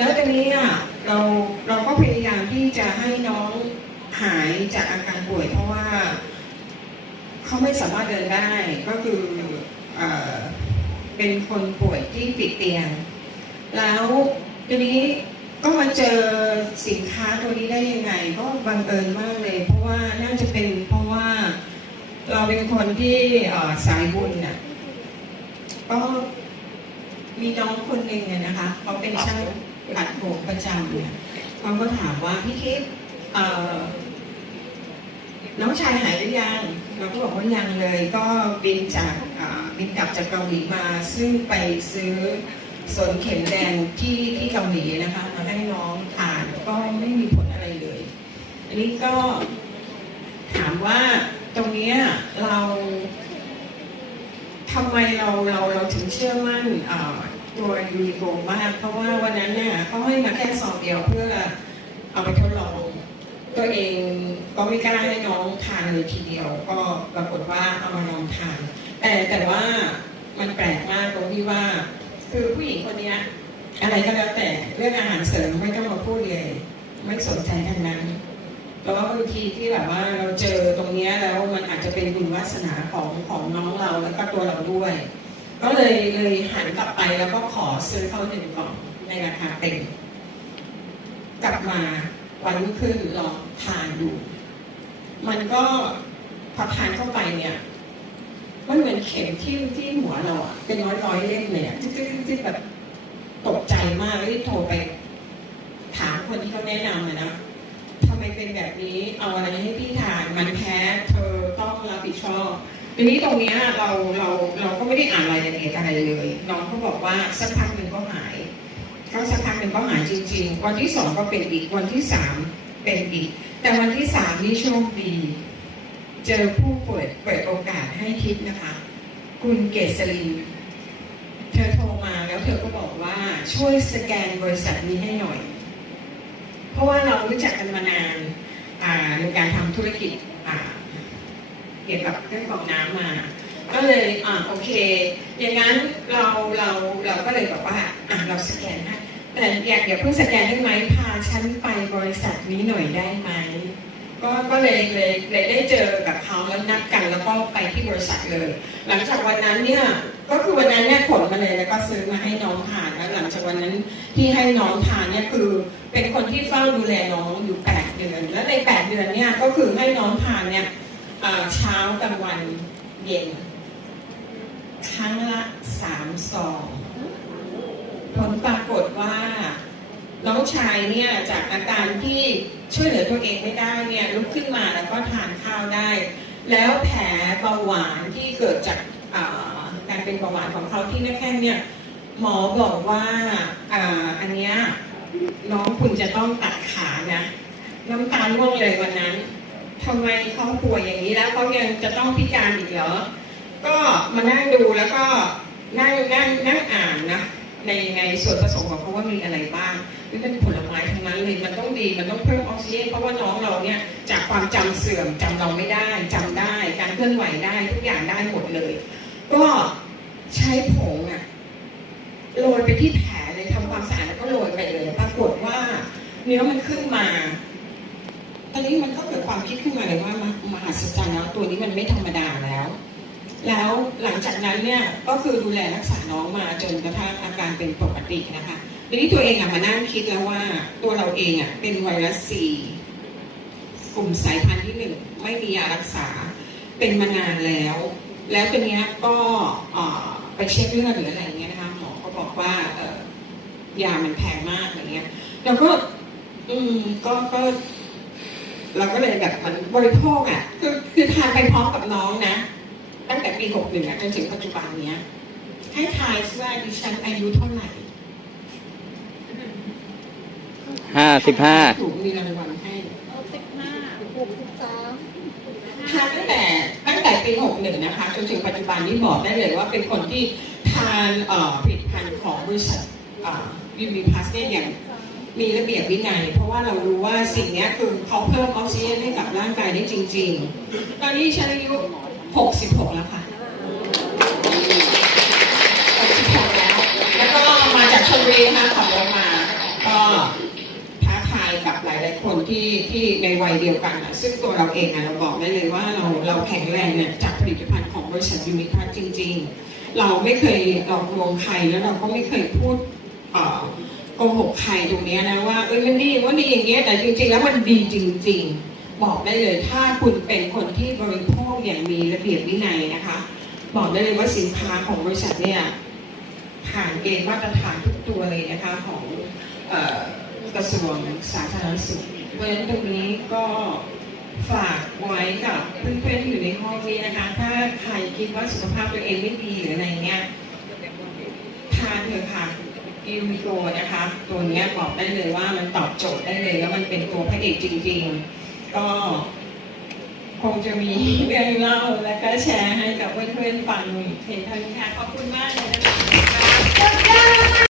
แล้วตอนนี้อะเราเราก็พยายามที่จะให้น้องหายจากอาการป่วย เพราะว่าเขาไม่สามารถเดินได้ก็คือเออเป็นคนป่วยที่ติดเตียง แล้วทีนี้ก็มาเจอสินค้าตัวนี้ได้ยังไง ก็บังเอิญมากเลย เพราะว่าน่าจะเป็นเพราะว่าเราเป็นคนที่สายบุญน่ะก็มีน้องคนหนึ่งนะคะเขาเป็นช่าง ตัดผมประจำเนี่ยเขาก็ถามว่าพี่คิดเอ่อน้องชายหายหรือยัง เราก็บอกว่ายังเลย ก็บินจากบินกลับจากเกาหลีมา ซึ่งไปซื้อสนเข็มแดงที่ที่เกาหลีนะคะมาให้น้องทานก็ไม่มีผลอะไรเลย อันนี้ก็ถามว่าตรงนี้เราทำไมเราเราเราถึงเชื่อมั่นอ่า ตัวยูนิโกมาก เพราะว่าวันนั้นเนี่ยเขาให้มาแค่ซองเดียวเพื่อเอาไปทดลอง ตัวเองก็ไม่กล้าให้น้องทานเลยทีเดียว ก็ปรากฏว่าเอามาลองทาน แต่แต่ว่ามันแปลกมากตรงที่ว่า คือผู้หญิงคนนี้อะไรก็แล้วแต่เรื่องอาหารเสริมไม่ต้องมาพูดเลย ไม่สนใจทั้งนั้นแต่ว่าบางทีที่แบบว่าเราเจอตรงนี้แล้วมันอาจจะเป็นบุญวาสนาของของน้องเราแล้วก็ตัวเราด้วย ก็เลยเลยหันกลับไปแล้วก็ขอซื้อเขาหนึ่งกล่องในราคาเต็มกลับมาวันรุ่งขึ้นลองทานดู มันก็พอทานเข้าไปเนี่ยมันเหมือนเข็มที่ที่หัวเราอะเป็นร้อยร้อยๆเล่มเลยอะที่ที่ที่แบบตกใจมากรีบโทรไป ถามคนที่เขาแนะนำนะทำไมเป็นแบบนี้เอาอะไรให้พี่ทานมันแพ้เธอ ทีนี้ตรงเนี้ยเราเราเราก็ไม่ได้อ่านรายละเอียดอะไรเลยน้องเขาบอกว่าสักพักหนึ่งก็หายก็สักพักหนึ่งก็หายจริง ๆ วันที่สองก็เป็นอีกวันที่สามเป็นอีก แต่วันที่สามนี่โชคดี เจอผู้ป่วยเปิดโอกาสให้คิดนะคะ คุณเกษรินเธอโทรมาแล้วเธอก็บอกว่าช่วยสแกนบริษัทนี้ให้หน่อย เพราะว่าเรารู้จักกันมานานในการทำธุรกิจ กี่ยวกับเรื่องของน้ำมา ก็เลยอ่าโอเค อย่างนั้นเราเราเราก็เลยบอกว่าอ่าเราสแกนให้แต่อยากอย่าเพิ่งสแกนได้ไหมพาฉันไปบริษัทนี้หน่อยได้ไหมก็ก็เลยเลยเลยได้เจอกับเขาแล้วนัดกันแล้วก็ไปที่บริษัทเลย หลังจากวันนั้นเนี่ยก็คือวันนั้นเนี่ยขนมาเลยแล้วก็ซื้อมาให้น้องทานแล้วหลังจากวันนั้นที่ให้น้องทานเนี่ยคือเป็นคนที่เฝ้าดูแลน้องอยู่แปดเดือน แล้วในแปดเดือนเนี่ยก็คือให้น้องทานเนี่ย เช้ากลางวันเย็น ครั้งละสามซองผลปรากฏว่า น้องชายเนี่ยจากอาการที่ช่วยเหลือตัวเองไม่ได้เนี่ยลุกขึ้นมาแล้วก็ทานข้าวได้ แล้วแผลเบาหวานที่เกิดจากการเป็นเบาหวานของเขาที่หน้าแข้งเนี่ยหมอบอกว่าอ่าอันเนี้ยน้องคุณจะต้องตัดขานะ น้ำตาล่วงเลยวันนั้น ทำไมเขาป่วยอย่างนี้แล้วเขายังจะต้องพิการอีกเหรอ ก็มานั่งดูแล้วก็นั่งนั่งนั่งอ่านนะในในส่วนผสมของเขาว่ามีอะไรบ้างนี่เป็นผลไม้ทั้งนั้นเลยมันต้องดีมันต้องเพิ่มออกซิเจนเพราะว่าน้องเราเนี่ยจากความจำเสื่อมจำเราไม่ได้จำได้การเคลื่อนไหวได้ทุกอย่างได้หมดเลย ก็ใช้ผงอะโรยไปที่แผลเลยทำความสะอาดแล้วก็โรยไปเลย ปรากฏว่าเนื้อมันขึ้นมา อนนี้มันก็เกิดความคิดขึ้นมาเลยว่ามามหัศจรรย์แล้วตัวนี้มันไม่ธรรมดาแล้ว แล้วหลังจากนั้นเนี่ยก็คือดูแลรักษาน้องมาจนกระทั่งอาการเป็นปกตินะคะทีนี้ตัวเองอะมานั่งคิดแล้วว่าตัวเราเองอะเป็นไวรัสซีกลุ่มสายพันธุ์ที่หนึ่งไม่มียารักษาเป็นมานานแล้ว แล้วตัวเนี้ยก็ไปเช็คเลือดหรืออะไรอย่างเงี้ยนะคะหมอก็บอกว่ายามันแพงมากอย่างเงี้ยเราก็อืมก็ก็ เราก็เลยแบบมันบริโภคอะคือคือทานไปพร้อมกับน้องนะ ตั้งแต่ปี61อะจนถึงปัจจุบันเนี้ย ให้ทายซิว่าดิฉันอายุเท่าไหร่ห้าสิบห้าถูกมีรางวัลให้หกสิบห้าหกสิบสามทานตั้งแต่ตั้งแต่ปี61นะคะจนถึงปัจจุบันนี้บอกได้เลยว่าเป็นคนที่ทานเอ่อผลิตภัณฑ์ของบริษัทยูมีพลัสเนี่ยอย่าง มีระเบียบวินัย เพราะว่าเรารู้ว่าสิ่งนี้คือเขาเพิ่มออกซิเจนให้กับร่างกายได้จริง ๆ ตอนนี้ฉันอายุ 66 แล้วค่ะ 66 แล้ว แล้วก็มาจากชลบุรีนะคะขับรถมา ก็ท้าทายกับหลายๆคนที่ที่ในวัยเดียวกันนะซึ่งตัวเราเองอนะเราบอกได้เลยว่าเราเราแข็งแรงเนี่ยจากผลิตภัณฑ์ของบริษัทยูนิทัทจริง ๆ เราไม่เคยหลอกลวงใครแล้วเราก็ไม่เคยพูด กหกใครตรงนี้นะว่าเอ้ยมันดีว่าดีอย่างเงี้ยแต่จริงๆ แล้วมันดีจริง ๆ บอกได้เลยถ้าคุณเป็นคนที่บริโภคอย่างมีระเบียบวินัยนะคะ บอกได้เลยว่าสินค้าของบริษัทเนี่ยผ่านเกณฑ์มาตรฐานทุกตัวเลยนะคะของออกระทรวงสาธารณสุขเพราะฉะนั้นตรงนี้ก็ฝากไว้กับเพื่อนๆที่อยู่ในห้องนี้นะคะ ถ้าใครคิดว่าสุขภาพตัวเองไม่ดีหรืออะไรเงี้ยทานเถอะค่ะ กิวิโกนะคะ ตัวนี้บอกได้เลยว่ามันตอบโจทย์ได้เลยแล้วมันเป็นตัวพระเอกจริงๆ ก็คงจะมีเรื่องเล่าและก็แชร์ให้กับเพื่อนๆฟังเพียงเท่านี้ค่ะขอบคุณมากเลยนะคะ